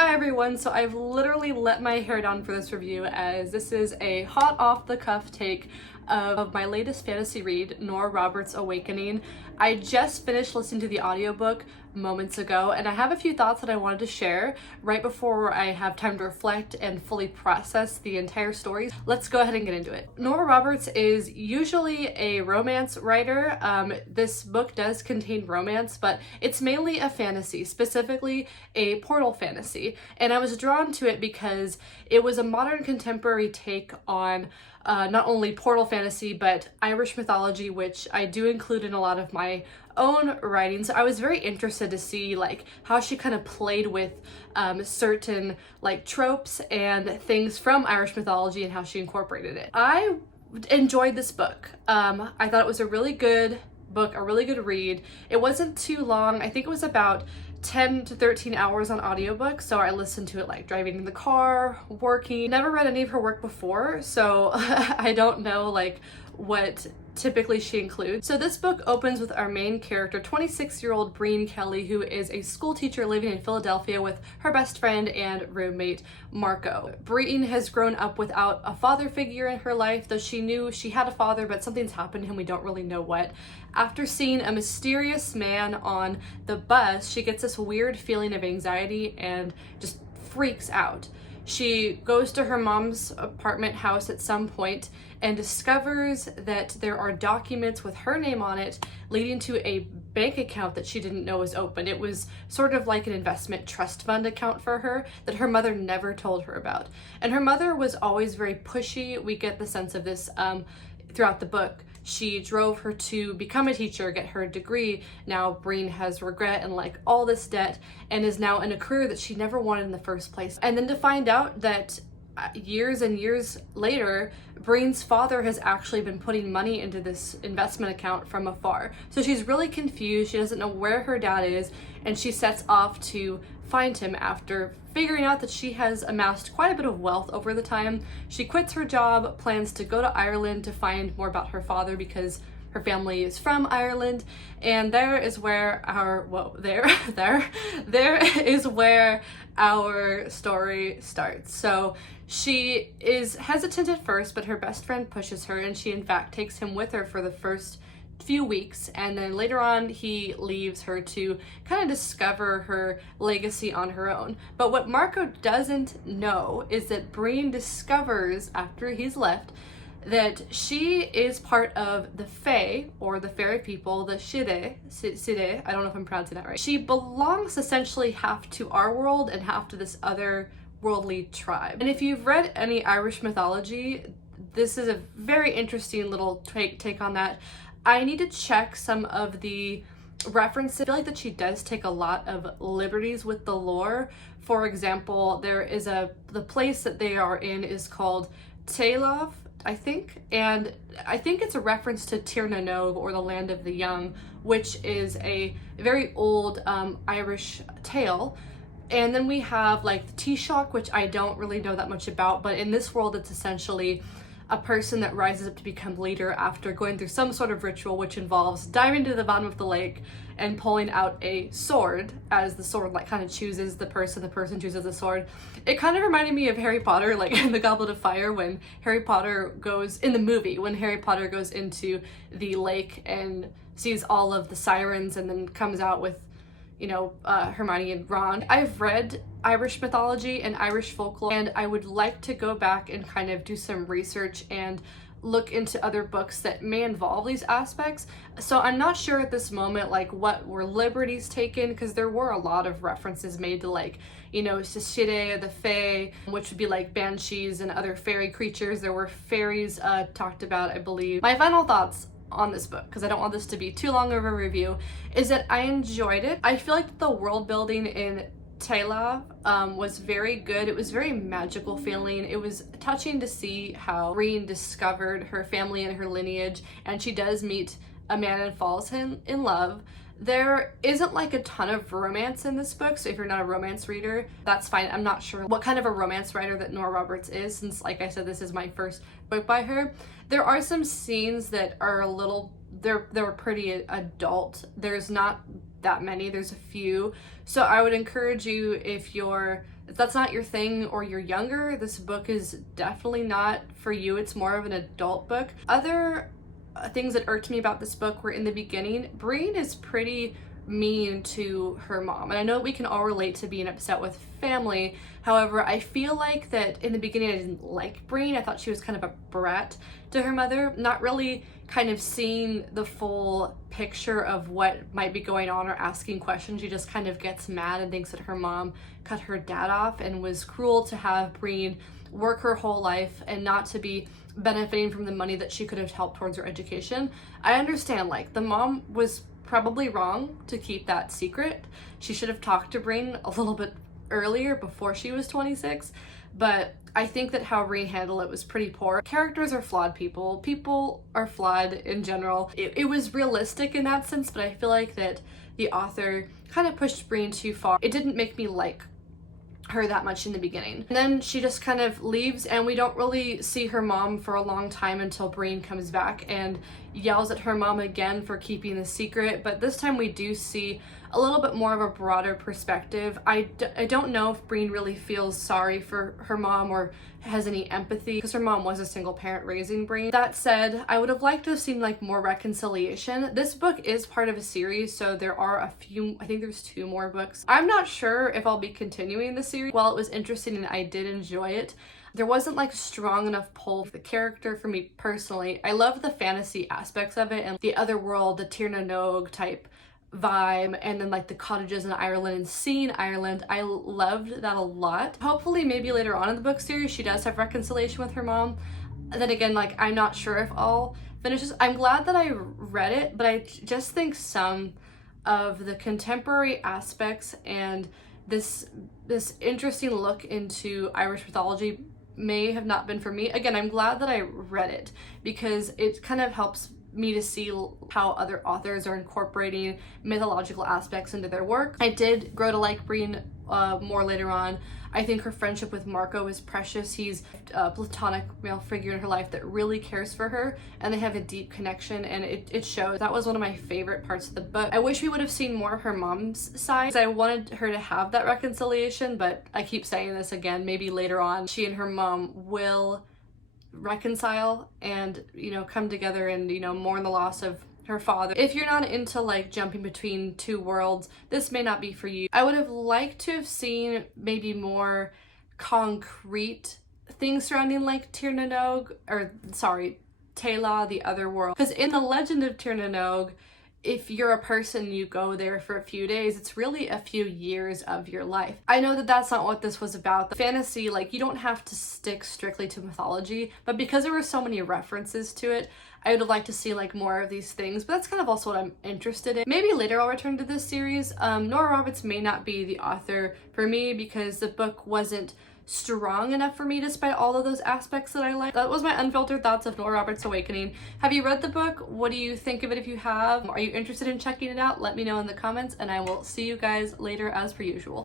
Hi everyone, so I've literally let my hair down for this review as this is a hot off the cuff take of my latest fantasy read, Nora Roberts' Awakening. I just finished listening to the audiobook moments ago and I have a few thoughts that I wanted to share right before I have time to reflect and fully process the entire story. Let's go ahead and get into it. Nora Roberts is usually a romance writer. This book does contain romance, but it's mainly a fantasy, specifically a portal fantasy. And I was drawn to it because it was a modern contemporary take on not only portal fantasy, but Irish mythology, which I do include in a lot of my own writing. So I was very interested to see like how she kind of played with certain like tropes and things from Irish mythology and how she incorporated it. I enjoyed this book. I thought it was a really good book, a really good read. It wasn't too long. I think it was about 10 to 13 hours on audiobook, so I listened to it like driving in the car, working. Never read any of her work before, so I don't know like what typically she includes. So this book opens with our main character, 26-year-old Breen Kelly, who is a school teacher living in Philadelphia with her best friend and roommate Marco. Breen has grown up without a father figure in her life, though she knew she had a father, but something's happened to him, we don't really know what. After seeing a mysterious man on the bus, she gets this weird feeling of anxiety and just freaks out. She goes to her mom's apartment house at some point and discovers that there are documents with her name on it leading to a bank account that she didn't know was open. It was sort of like an investment trust fund account for her that her mother never told her about. And her mother was always very pushy. We get the sense of this throughout the book. She drove her to become a teacher, get her degree. Now Breen has regret and like all this debt and is now in a career that she never wanted in the first place. And then to find out that years and years later, Breen's father has actually been putting money into this investment account from afar. So she's really confused. She doesn't know where her dad is, and she sets off to find him after figuring out that she has amassed quite a bit of wealth over the time. She quits her job, plans to go to Ireland to find more about her father because her family is from Ireland, and there is where there is where our story starts. So she is hesitant at first, but her best friend pushes her, and she in fact takes him with her for the first few weeks, and then later on he leaves her to kind of discover her legacy on her own. But what Marco doesn't know is that Breen discovers after he's left that she is part of the Fae, or the fairy people, the Side, I don't know if I'm pronouncing that right. She belongs essentially half to our world and half to this other worldly tribe. And if you've read any Irish mythology, this is a very interesting little take on that. I need to check some of the references. I feel like that she does take a lot of liberties with the lore. For example, there is the place that they are in is called Tailov, I think, and I think it's a reference to Tir na Nog, or the land of the young, which is a very old Irish tale. And then we have like the Taoiseach, which I don't really know that much about, but in this world it's essentially a person that rises up to become leader after going through some sort of ritual, which involves diving to the bottom of the lake and pulling out a sword, as the sword like kind of chooses the person chooses the sword. It kind of reminded me of Harry Potter, like in the Goblet of Fire, when Harry Potter goes, in the movie, when Harry Potter goes into the lake and sees all of the sirens and then comes out with, you know, Hermione and Ron. I've read Irish mythology and Irish folklore, and I would like to go back and kind of do some research and look into other books that may involve these aspects. So I'm not sure at this moment like what were liberties taken, because there were a lot of references made to like, you know, Sishide, the Fae, which would be like banshees and other fairy creatures. There were fairies talked about, I believe. My final thoughts on this book, because I don't want this to be too long of a review, is that I enjoyed it. I feel like the world building in Tailov was very good. It was very magical feeling. It was touching to see how Breen discovered her family and her lineage, and she does meet a man and falls in love. There isn't like a ton of romance in this book, so if you're not a romance reader, that's fine. I'm not sure what kind of a romance writer that Nora Roberts is, since like I said, this is my first book by her. There are some scenes that are a little, they're pretty adult. There's not that many, there's a few. So I would encourage you, if you're if that's not your thing or you're younger, this book is definitely not for you. It's more of an adult book. Other things that irked me about this book were in the beginning, Breen is pretty mean to her mom. And I know we can all relate to being upset with family. However, I feel like that in the beginning I didn't like Breen. I thought she was kind of a brat to her mother, not really kind of seeing the full picture of what might be going on or asking questions. She just kind of gets mad and thinks that her mom cut her dad off and was cruel to have Breen work her whole life and not to be benefiting from the money that she could have helped towards her education. I understand, like, the mom was probably wrong to keep that secret. She should have talked to Breen a little bit earlier, before she was 26, but I think that how Breen handled it was pretty poor. Characters are flawed people. People are flawed in general. It was realistic in that sense, but I feel like that the author kind of pushed Breen too far. It didn't make me like her that much in the beginning. And then she just kind of leaves, and we don't really see her mom for a long time until Breen comes back and yells at her mom again for keeping the secret. But this time we do see a little bit more of a broader perspective. I don't know if Breen really feels sorry for her mom or has any empathy, because her mom was a single parent raising Breen. That said, I would have liked to have seen like more reconciliation. This book is part of a series, so there are a few, I think there's 2 more books. I'm not sure if I'll be continuing the series. While it was interesting and I did enjoy it, there wasn't like strong enough pull for the character for me personally. I love the fantasy aspects of it and the other world, the Tir na Nog type vibe, and then like the cottages in Ireland and seeing Ireland. I loved that a lot. Hopefully maybe later on in the book series she does have reconciliation with her mom. And then again, like, I'm not sure if I'll finish this. I'm glad that I read it, but I just think some of the contemporary aspects and this interesting look into Irish mythology may have not been for me. Again, I'm glad that I read it because it kind of helps me to see how other authors are incorporating mythological aspects into their work. I did grow to like Breen more later on. I think her friendship with Marco is precious. He's a platonic male figure in her life that really cares for her, and they have a deep connection, and it shows. That was one of my favorite parts of the book. I wish we would have seen more of her mom's side. I wanted her to have that reconciliation, but I keep saying this again, maybe later on she and her mom will reconcile and, you know, come together and, you know, mourn the loss of her father. If you're not into like jumping between 2 worlds, this may not be for you. I would have liked to have seen maybe more concrete things surrounding like Tir na Nog, or sorry, Taylor, the other world. Because in the legend of Tir na Nog, if you're a person, you go there for a few days, it's really a few years of your life. I know that that's not what this was about. The fantasy, like, you don't have to stick strictly to mythology, but because there were so many references to it, I would have liked to see like more of these things, but that's kind of also what I'm interested in. Maybe later I'll return to this series. Nora Roberts may not be the author for me because the book wasn't strong enough for me despite all of those aspects that I like. That was my unfiltered thoughts of Nora Roberts' Awakening. Have you read the book? What do you think of it if you have? Are you interested in checking it out? Let me know in the comments, and I will see you guys later as per usual.